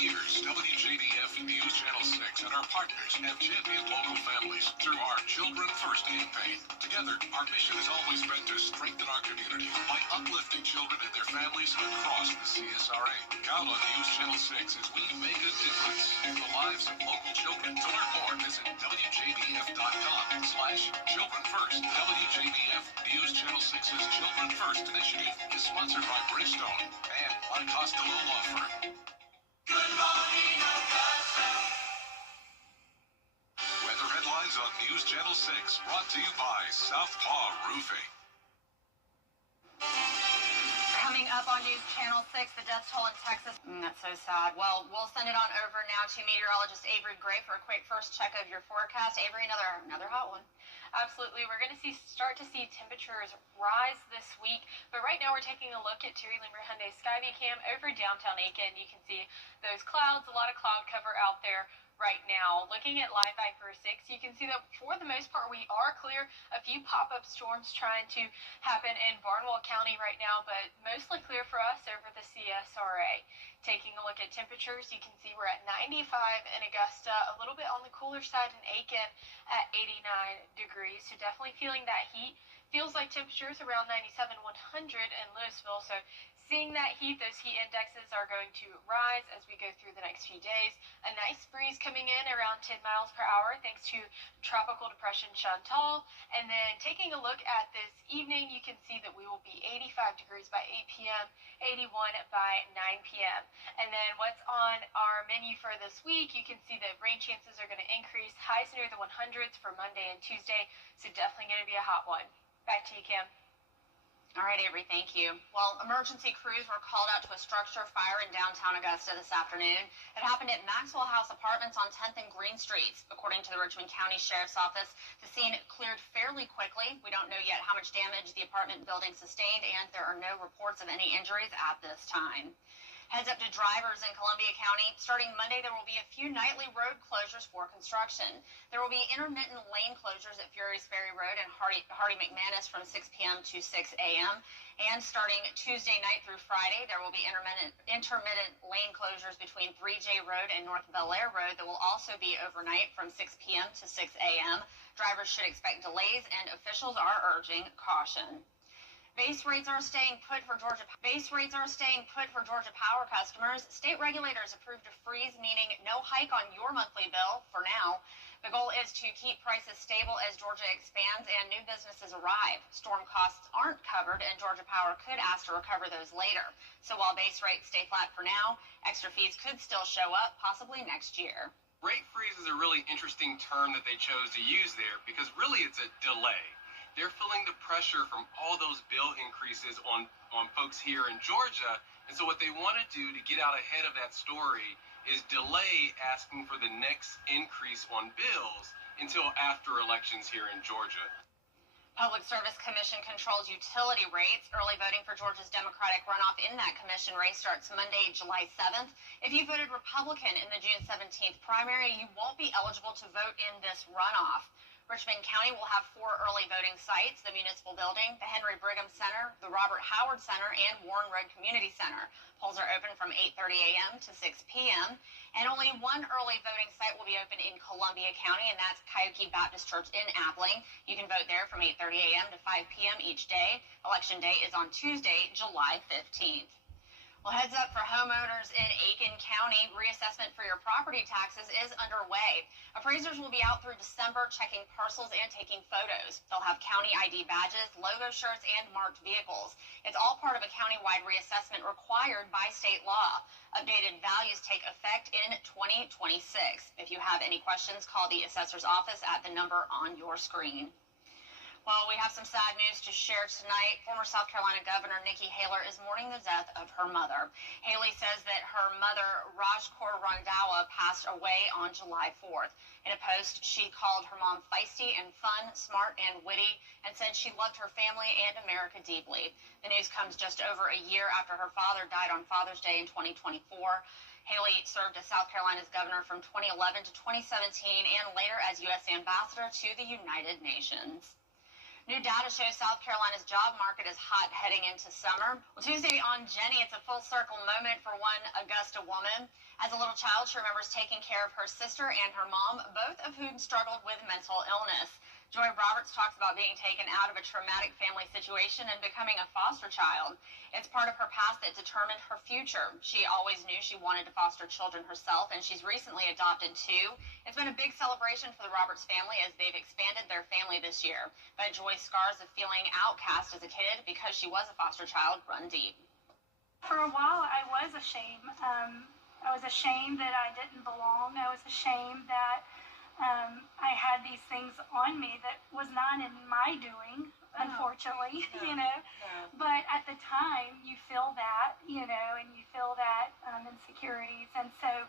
years, WJBF News Channel 6 and our partners have championed local families through our Children First campaign. Together, our mission has always been to strengthen our community by uplifting children and their families across the CSRA. Count on News Channel 6 as we make a difference in the lives of local children. To learn more, visit WJBF.com/Children First. WJBF News Channel 6's Children First initiative is sponsored by Bridgestone and by Costello Law Firm. Good morning, Augusta. Weather headlines on News Channel 6, brought to you by Southpaw Roofing. Coming up on News Channel 6, the death toll in Texas. That's so sad. Well, we'll send it on over now to meteorologist Avery Gray for a quick first check of your forecast. Avery, another hot one. Absolutely. We're going to start to see temperatures rise this week. But right now we're taking a look at Terry Limber Hyundai Skyway Cam over downtown Aiken. You can see those clouds, a lot of cloud cover out there right now. Looking at Live Viper 6, you can see that for the most part we are clear. A few pop-up storms trying to happen in Barnwell County right now, but mostly clear for us over the CSRA. Taking a look at temperatures, you can see we're at 95 in Augusta, a little bit on the cooler side in Aiken at 89 degrees. So definitely feeling that heat. Feels like temperatures around 97, 100 in Louisville. So seeing that heat, those heat indexes are going to rise as we go through the next few days. A nice breeze coming in around 10 miles per hour thanks to Tropical Depression Chantal. And then taking a look at this evening, you can see that we will be 85 degrees by 8 p.m., 81 by 9 p.m. And then what's on our menu for this week, you can see that rain chances are going to increase, highs near the 100s for Monday and Tuesday. So definitely going to be a hot one. Back to you, Kim. All right, Avery, thank you. Well, emergency crews were called out to a structure fire in downtown Augusta this afternoon. It happened at Maxwell House Apartments on 10th and Green Streets. According to the Richmond County Sheriff's Office, the scene cleared fairly quickly. We don't know yet how much damage the apartment building sustained, and there are no reports of any injuries at this time. Heads up to drivers in Columbia County. Starting Monday, there will be a few nightly road closures for construction. There will be intermittent lane closures at Furys Ferry Road and Hardy McManus from 6 p.m. to 6 a.m. And starting Tuesday night through Friday, there will be intermittent lane closures between 3J Road and North Bel Air Road that will also be overnight from 6 p.m. to 6 a.m. Drivers should expect delays, and officials are urging caution. Base rates are staying put for Georgia Power customers. State regulators approved a freeze, meaning no hike on your monthly bill for now. The goal is to keep prices stable as Georgia expands and new businesses arrive. Storm costs aren't covered, and Georgia Power could ask to recover those later. So while base rates stay flat for now, extra fees could still show up, possibly next year. Rate freeze is a really interesting term that they chose to use there because really it's a delay. They're feeling the pressure from all those bill increases on folks here in Georgia. And so what they want to do to get out ahead of that story is delay asking for the next increase on bills until after elections here in Georgia. Public Service Commission controls utility rates. Early voting for Georgia's Democratic runoff in that commission race starts Monday, July 7th. If you voted Republican in the June 17th primary, you won't be eligible to vote in this runoff. Richmond County will have 4 early voting sites: the Municipal Building, the Henry Brigham Center, the Robert Howard Center, and Warren Road Community Center. Polls are open from 8:30 a.m. to 6 p.m. And only one early voting site will be open in Columbia County, and that's Coyote Baptist Church in Appling. You can vote there from 8:30 a.m. to 5 p.m. each day. Election day is on Tuesday, July 15th. Well, heads up for homeowners in Aiken County. Reassessment for your property taxes is underway. Appraisers will be out through December checking parcels and taking photos. They'll have county ID badges, logo shirts, and marked vehicles. It's all part of a countywide reassessment required by state law. Updated values take effect in 2026. If you have any questions, call the assessor's office at the number on your screen. Well, we have some sad news to share tonight. Former South Carolina Governor Nikki Haley is mourning the death of her mother. Haley says that her mother, Rajkaur Randhawa, passed away on July 4th. In a post, she called her mom feisty and fun, smart and witty, and said she loved her family and America deeply. The news comes just over a year after her father died on Father's Day in 2024. Haley served as South Carolina's governor from 2011 to 2017 and later as U.S. ambassador to the United Nations. New data shows South Carolina's job market is hot heading into summer. Well, Tuesday on Jenny, it's a full circle moment for one Augusta woman. As a little child, she remembers taking care of her sister and her mom, both of whom struggled with mental illness. Joy Roberts talks about being taken out of a traumatic family situation and becoming a foster child. It's part of her past that determined her future. She always knew she wanted to foster children herself, and she's recently adopted two. It's been a big celebration for the Roberts family as they've expanded their family this year. But Joy's scars of feeling outcast as a kid because she was a foster child run deep. For a while, I was ashamed. I was ashamed that I didn't belong. I was ashamed that I had these things on me that was not in my doing, unfortunately, But at the time, you feel that, and you feel that insecurities. And so,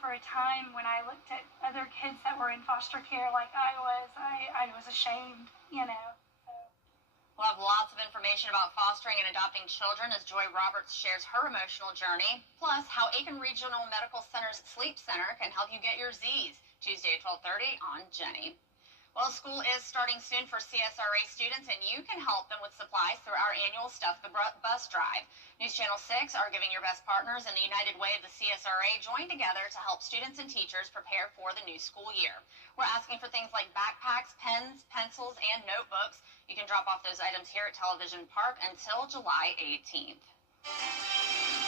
for a time when I looked at other kids that were in foster care like I was ashamed, We'll have lots of information about fostering and adopting children as Joy Roberts shares her emotional journey, plus how Aiken Regional Medical Center's Sleep Center can help you get your Z's. Tuesday at 12:30 on Jenny. Well, school is starting soon for CSRA students, and you can help them with supplies through our annual Stuff the Bus Drive. News Channel 6 are giving your best partners in the United Way of the CSRA join together to help students and teachers prepare for the new school year. We're asking for things like backpacks, pens, pencils, and notebooks. You can drop off those items here at Television Park until July 18th.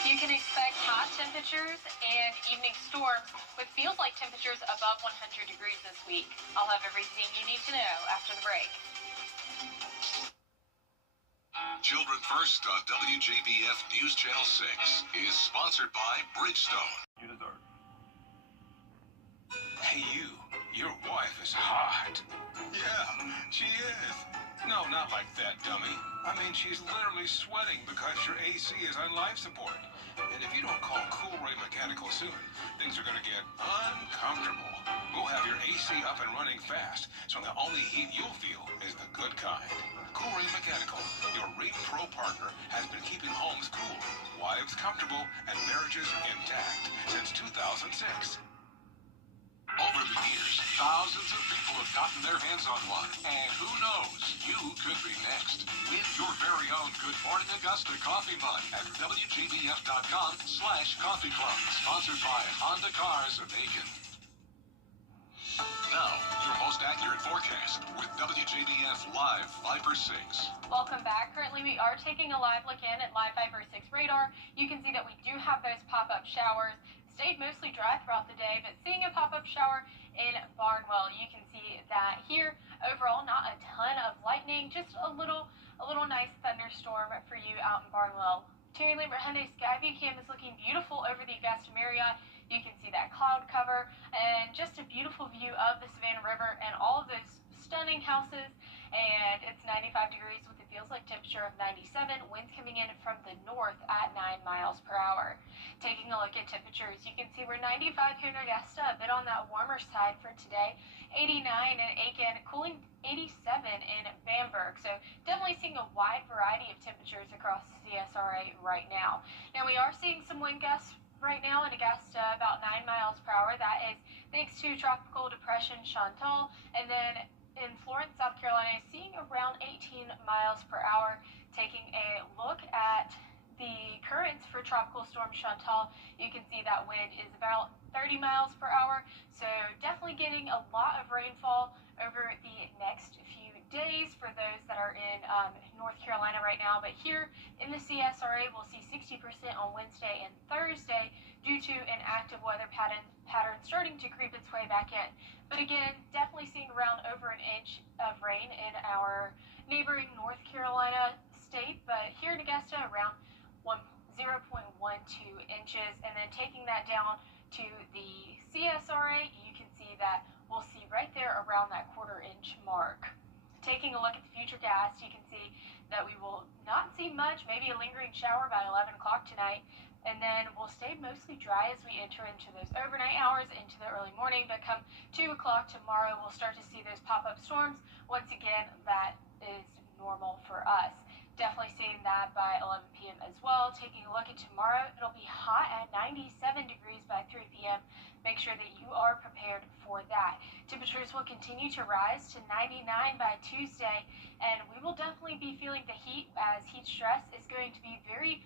You can expect hot temperatures and evening storms with feels like temperatures above 100 degrees this week. I'll have everything you need to know after the break. Children First on WJBF News Channel 6 is sponsored by Bridgestone. You deserve. Hey, your wife is hot. Yeah, she is. No, not like that, dummy. I mean, she's literally sweating because your AC is on life support. And if you don't call Cool Ray Mechanical soon, things are going to get uncomfortable. We'll have your AC up and running fast, so the only heat you'll feel is the good kind. Cool Ray Mechanical, your Ring Pro partner, has been keeping homes cool, wives comfortable, and marriages intact since 2006. Over the years, thousands of people have gotten their hands on one. And who knows, you could be next. Win your very own Good Morning Augusta coffee mug at WJBF.com/coffee club. Sponsored by Honda Cars of Aiken. Now, your most accurate forecast with WJBF Live Viper 6. Welcome back. Currently, we are taking a live look in at Live Viper 6 radar. You can see that we do have those pop-up showers. Stayed mostly dry throughout the day, but seeing a pop-up shower in Barnwell. You can see that here. Overall, not a ton of lightning, just a little nice thunderstorm for you out in Barnwell. Terry Lambert Hyundai Skyview Cam is looking beautiful over the Augusta Marriott. You can see that cloud cover and just a beautiful view of the Savannah River and all of those stunning houses. And it's 95 degrees with a feels like temperature of 97. Winds coming in from the north at 9 miles per hour. Taking a look at temperatures, you can see we're 95 here in Augusta, a bit on that warmer side for today. 89 in Aiken, cooling 87 in Bamberg. So definitely seeing a wide variety of temperatures across the CSRA right now. Now we are seeing some wind gusts right now in Augusta, about 9 miles per hour. That is thanks to Tropical Depression Chantal. And then in Florence, South Carolina, seeing around 18 miles per hour. Taking a look at the currents for Tropical Storm Chantal, you can see that wind is about 30 miles per hour. So definitely getting a lot of rainfall over the next few days for those that are in North Carolina right now. But here in the CSRA, we'll see 60% on Wednesday and Thursday due to an active weather pattern starting to creep its way back in. But again, definitely seeing around over an inch of rain in our neighboring North Carolina state. But here in Augusta, around 0.12 inches. And then taking that down to the CSRA, you can see that we'll see right there around that quarter-inch mark. Taking a look at the futurecast, you can see that we will not see much, maybe a lingering shower by 11 o'clock tonight, and then we'll stay mostly dry as we enter into those overnight hours into the early morning. But come 2 o'clock tomorrow, we'll start to see those pop-up storms. Once again, that is normal for us. Definitely seeing that by 11 p.m. as well. Taking a look at tomorrow, it'll be hot at 97 degrees by 3 p.m. make sure that you are prepared for that. Temperatures will continue to rise to 99 by Tuesday, and we will definitely be feeling the heat, as heat stress is going to be very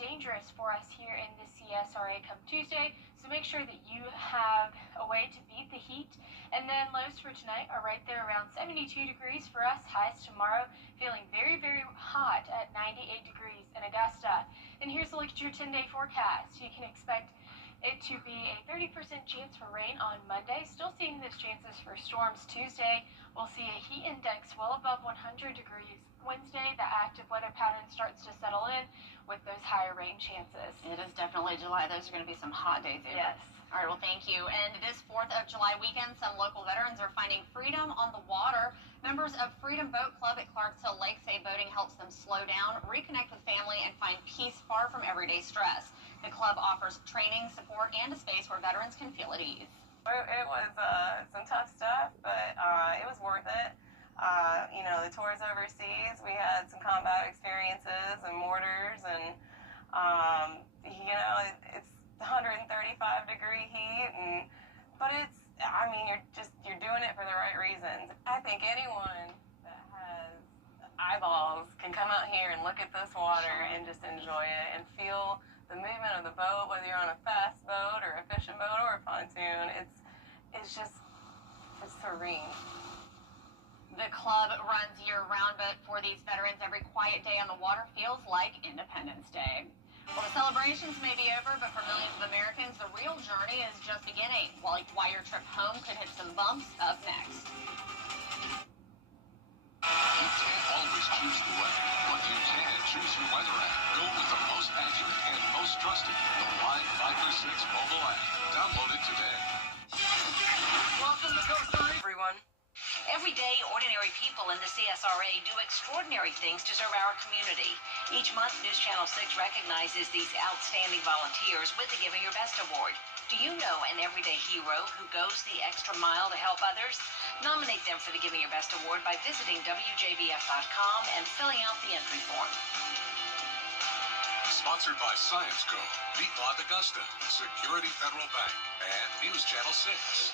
dangerous for us here in the CSRA come Tuesday. So make sure that you have a way to beat the heat. And then lows for tonight are right there around 72 degrees for us. Highs tomorrow feeling very, very hot at 98 degrees in Augusta. And here's a look at your 10-day forecast. You can expect it to be a 30% chance for rain on Monday. Still seeing those chances for storms Tuesday. We'll see a heat index well above 100 degrees. Wednesday, the active weather pattern starts to settle in with those higher rain chances. It is definitely July. Those are going to be some hot days, Avery. Yes. All right, well, thank you. And this 4th of July weekend, some local veterans are finding freedom on the water. Members of Freedom Boat Club at Clarksville Lake say boating helps them slow down, reconnect with family, and find peace far from everyday stress. The club offers training, support, and a space where veterans can feel at ease. It was some tough stuff, but it was worth it. You know, the tours overseas, we had some combat experiences and mortars, and you know, it's 135-degree heat, but I mean, you're doing it for the right reasons. I think anyone that has eyeballs can come out here and look at this water and just enjoy it and feel the movement of the boat, whether you're on a fast boat or a fishing boat or a pontoon. It's serene. The club runs year-round, but for these veterans, every quiet day on the water feels like Independence Day. Well, the celebrations may be over, but for millions of Americans, the real journey is just beginning. Why your trip home could hit some bumps up next. You can't always choose the weather, but you can choose your weather app. Go with the most accurate and most trusted, the Line 536 mobile app. Download it today. Welcome to Costa Rica, everyone. Every day, ordinary people in the CSRA do extraordinary things to serve our community. Each month, News Channel 6 recognizes these outstanding volunteers with the Giving Your Best Award. Do you know an everyday hero who goes the extra mile to help others? Nominate them for the Giving Your Best Award by visiting WJBF.com and filling out the entry form. Sponsored by Science Co., Beat Lot Augusta, Security Federal Bank, and News Channel 6.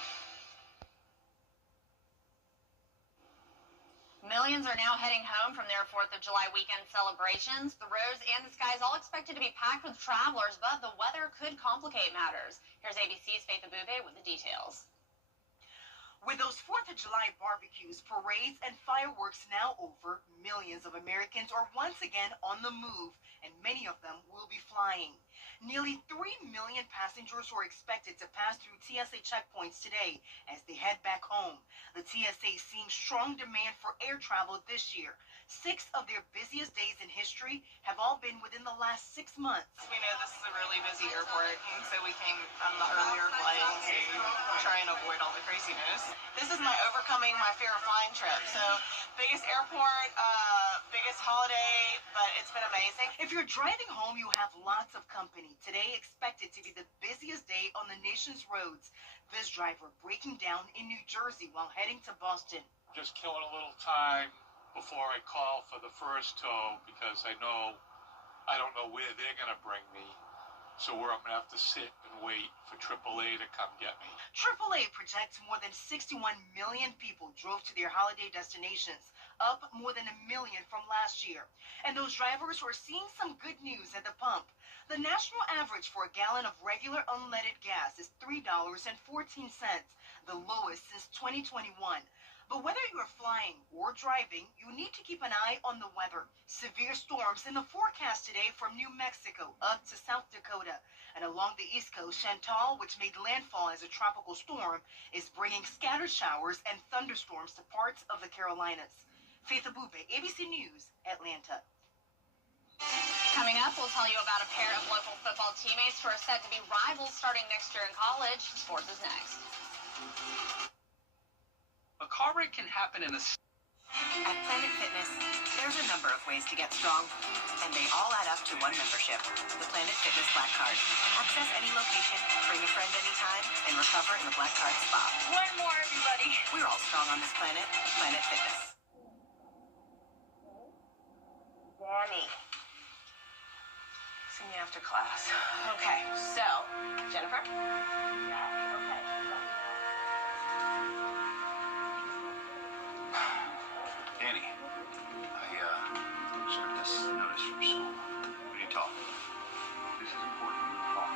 Millions are now heading home from their 4th of July weekend celebrations. The roads and the skies all expected to be packed with travelers, but the weather could complicate matters. Here's ABC's Faith Abube with the details. With those 4th of July barbecues, parades, and fireworks now over, millions of Americans are once again on the move, and many of them will be flying. Nearly 3 million passengers are expected to pass through TSA checkpoints today as they head back home. The TSA is seeing strong demand for air travel this year. 6 of their busiest days in history have all been within the last 6 months. We know this is a really busy airport, and so we came on the earlier flight to try and avoid all the craziness. This is my overcoming my fear of flying trip. So, biggest airport, biggest holiday, but it's been amazing. If you're driving home, you have lots of company. Today expected to be the busiest day on the nation's roads. This driver breaking down in New Jersey while heading to Boston. Just killing a little time before I call for the first tow because I don't know where they're going to bring me. So where I'm going to have to sit and wait for AAA to come get me. AAA projects more than 61 million people drove to their holiday destinations, up more than 1 million from last year. And those drivers are seeing some good news at the pump. The national average for a gallon of regular unleaded gas is $3.14, the lowest since 2021. But whether you're flying or driving, you need to keep an eye on the weather. Severe storms in the forecast today from New Mexico up to South Dakota. And along the East Coast, Chantal, which made landfall as a tropical storm, is bringing scattered showers and thunderstorms to parts of the Carolinas. Faith Abube, ABC News, Atlanta. Coming up, we'll tell you about a pair of local football teammates who are set to be rivals starting next year in college. Sports is next. A car wreck can happen in a... At Planet Fitness, there's a number of ways to get strong, and they all add up to one membership, the Planet Fitness Black Card. Access any location, bring a friend anytime, and recover in the Black Card Spa. One more, everybody. We're all strong on this planet, Planet Fitness. Danny. Señor after class. Okay, so, Jennifer? Danny, I just got this notice from school. We need to talk. This is important. We need to talk.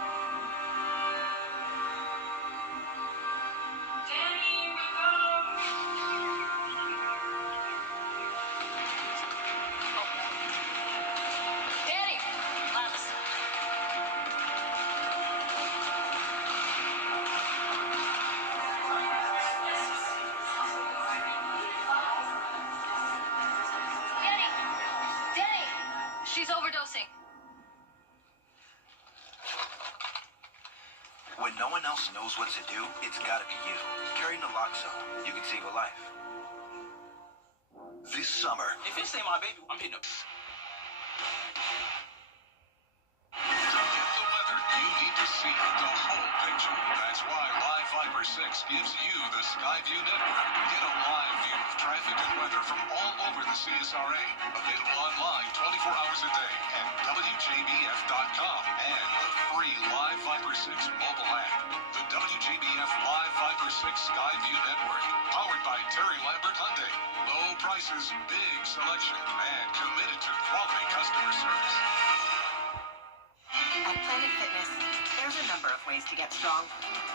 Danny, wake up! Danny! Let's. Danny! She's overdosing. When no one else knows what to do, it's gotta be you. Carry naloxone. You can save a life. This summer, If this ain't my baby, I'm hitting up. To get the weather, you need to see the whole picture. That's why Live Viper 6 gives you the Skyview network. Get a live view of traffic and weather from all over the CSRA. Available online 24 hours a day at WJBF.com and the free Live Viper 6 mobile app. The WJBF Live Viper 6 Skyview network. Powered by Terry Lambert Hyundai. Low prices, big selection, and committed to quality customer service. At Planet Fitness, there's a number of ways to get strong,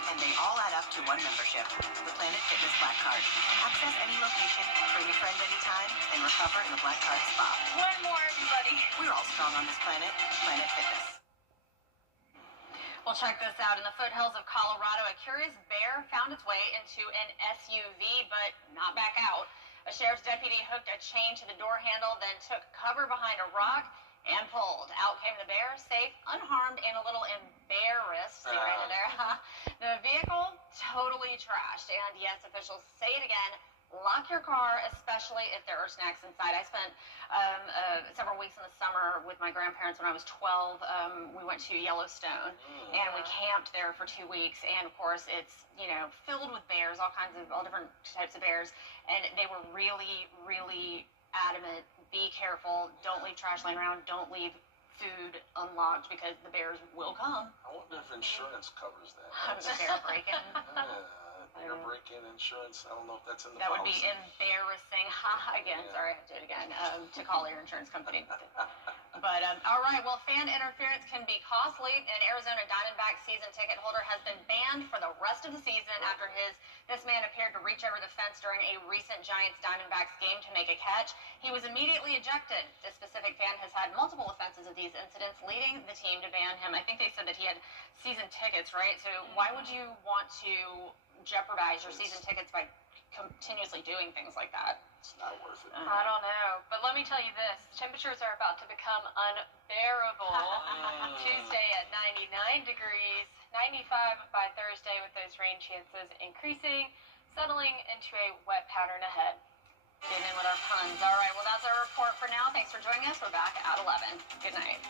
and they all add up to one membership, the Planet Fitness Black Card. Access any location, bring a friend anytime, and recover in the Black Card spa. One more, everybody. We're all strong on this planet, Planet Fitness. Well, check this out. In the foothills of Colorado, a curious bear found its way into an SUV, but not back out. A sheriff's deputy hooked a chain to the door handle, then took cover behind a rock and pulled. Out came the bear, safe, unharmed, and a little embarrassed. See right there, huh? The vehicle totally trashed. And yes, officials say it again, lock your car, especially if there are snacks inside. I spent several weeks in the summer with my grandparents when I was 12. We went to Yellowstone, and we camped there for 2 weeks. And of course, it's, you know, filled with bears, all different types of bears. And they were really, really adamant, be careful, don't leave trash laying around, don't leave food unlocked because the bears will come. I wonder if insurance covers that. Bear break-in. Bear break-in insurance. I don't know if that's in the That would policy. be embarrassing. Again, Yeah. sorry, I have to do it again, to call your insurance company. But, all right, well, fan interference can be costly. An Arizona Diamondbacks season ticket holder has been banned for the rest of the season after this man appeared to reach over the fence during a recent Giants-Diamondbacks game to make a catch. He was immediately ejected. This specific fan has had multiple offenses of these incidents, leading the team to ban him. I think they said that he had season tickets, right? So why would you want to jeopardize your season tickets by continuously doing things like that? It's not worth it. I don't know. But let me tell you this. Temperatures are about to become unbearable. Tuesday at 99 degrees, 95 by Thursday with those rain chances increasing, settling into a wet pattern ahead. Getting in with our puns. All right, well, that's our report for now. Thanks for joining us. We're back at 11. Good night.